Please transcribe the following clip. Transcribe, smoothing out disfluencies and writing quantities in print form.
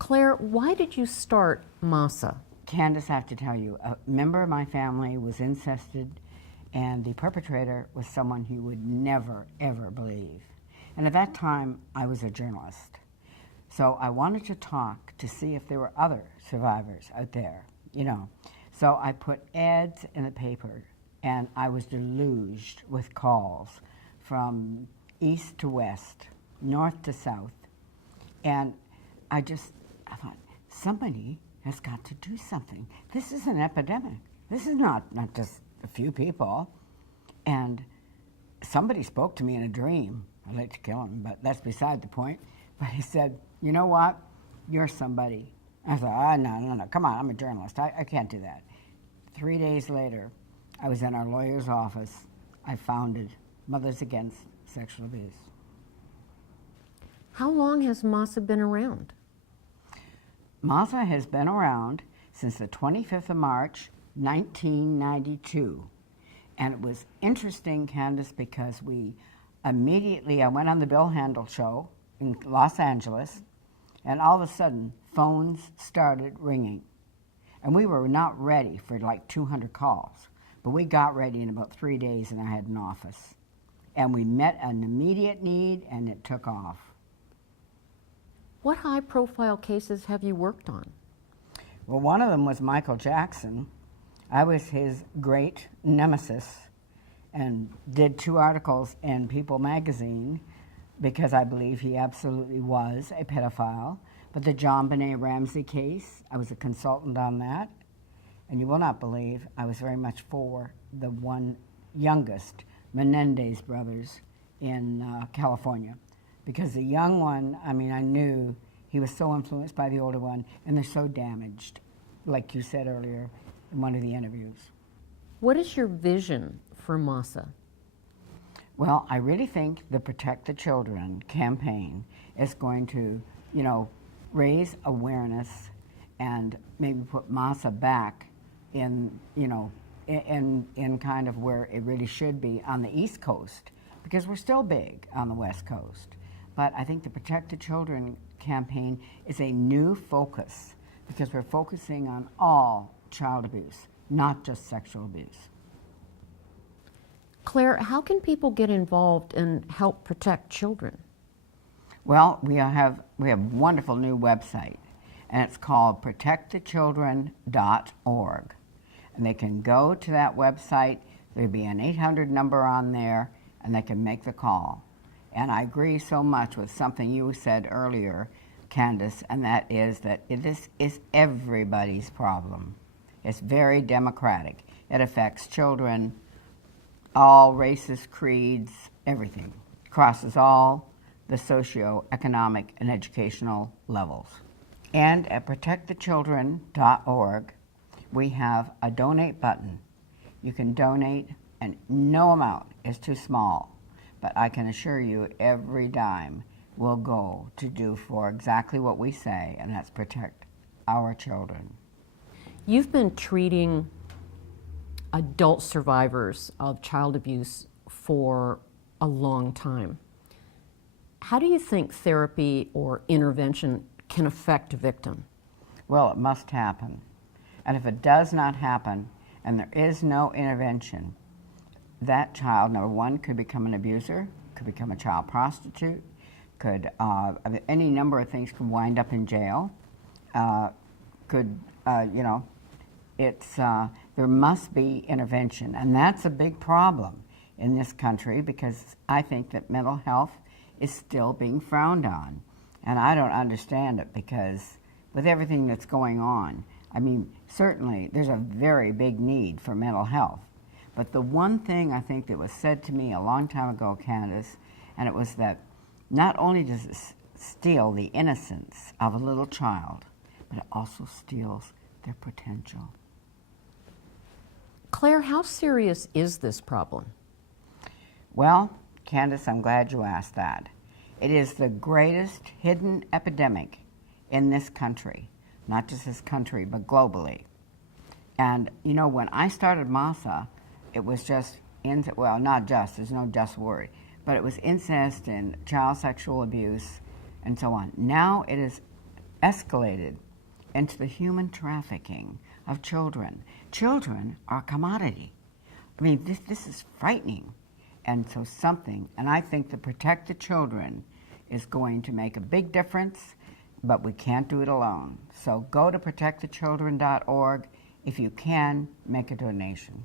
Claire, why did you start MASA? Candace, I have to tell you, a member of my family was incested, and the perpetrator was someone you would never, ever believe. And at that time, I was a journalist. So I wanted to talk to see if there were other survivors out there, you know. So I put ads in the paper, and I was deluged with calls from east to west, north to south. And I thought, somebody has got to do something. This is an epidemic. This is not just a few people. And somebody spoke to me in a dream. I'd like to kill him, but that's beside the point. But he said, you know what? You're somebody. I thought, no, come on, I'm a journalist. I can't do that. 3 days later, I was in our lawyer's office. I founded Mothers Against Sexual Abuse. How long has MASA been around? MASA has been around since the 25th of March, 1992. And it was interesting, Candace, because I went on the Bill Handel show in Los Angeles, and all of a sudden, phones started ringing. And we were not ready for like 200 calls, but we got ready in about 3 days, and I had an office. And we met an immediate need, and it took off. What high-profile cases have you worked on? Well, one of them was Michael Jackson. I was his great nemesis and did 2 articles in People magazine because I believe he absolutely was a pedophile. But the John Benet Ramsey case, I was a consultant on that. And you will not believe I was very much for the one youngest Menendez brothers in California. Because the young one, I knew he was so influenced by the older one, and they're so damaged, like you said earlier in one of the interviews. What is your vision for MASA? Well, I really think the Protect the Children campaign is going to, raise awareness and maybe put MASA back in kind of where it really should be on the East Coast, because we're still big on the West Coast. But I think the Protect the Children campaign is a new focus because we're focusing on all child abuse, not just sexual abuse. Claire, how can people get involved and help protect children? Well, we have a wonderful new website, and it's called protectthechildren.org. And they can go to that website. There'll be an 800 number on there, and they can make the call. And I agree so much with something you said earlier, Candace, and that is that this is everybody's problem. It's very democratic. It affects children, all races, creeds, everything. It crosses all the socioeconomic and educational levels. And at protectthechildren.org, we have a donate button. You can donate, and no amount is too small. But I can assure you every dime will go to do for exactly what we say, and that's protect our children. You've been treating adult survivors of child abuse for a long time. How do you think therapy or intervention can affect a victim? Well, it must happen. And if it does not happen and there is no intervention, that child, number one, could become an abuser, could become a child prostitute, could, any number of things, could wind up in jail, there must be intervention. And that's a big problem in this country because I think that mental health is still being frowned on. And I don't understand it because with everything that's going on, certainly there's a very big need for mental health. But the one thing I think that was said to me a long time ago, Candace, and it was that not only does it steal the innocence of a little child, but it also steals their potential. Claire, how serious is this problem? Well, Candace, I'm glad you asked that. It is the greatest hidden epidemic in this country, not just this country, but globally. And, when I started MASA, it was just, not just, there's no just word, but it was incest and child sexual abuse and so on. Now it is escalated into the human trafficking of children. Children are a commodity. I mean, this is frightening. And so and I think to protect the children is going to make a big difference, but we can't do it alone. So go to protectthechildren.org. If you can, make a donation.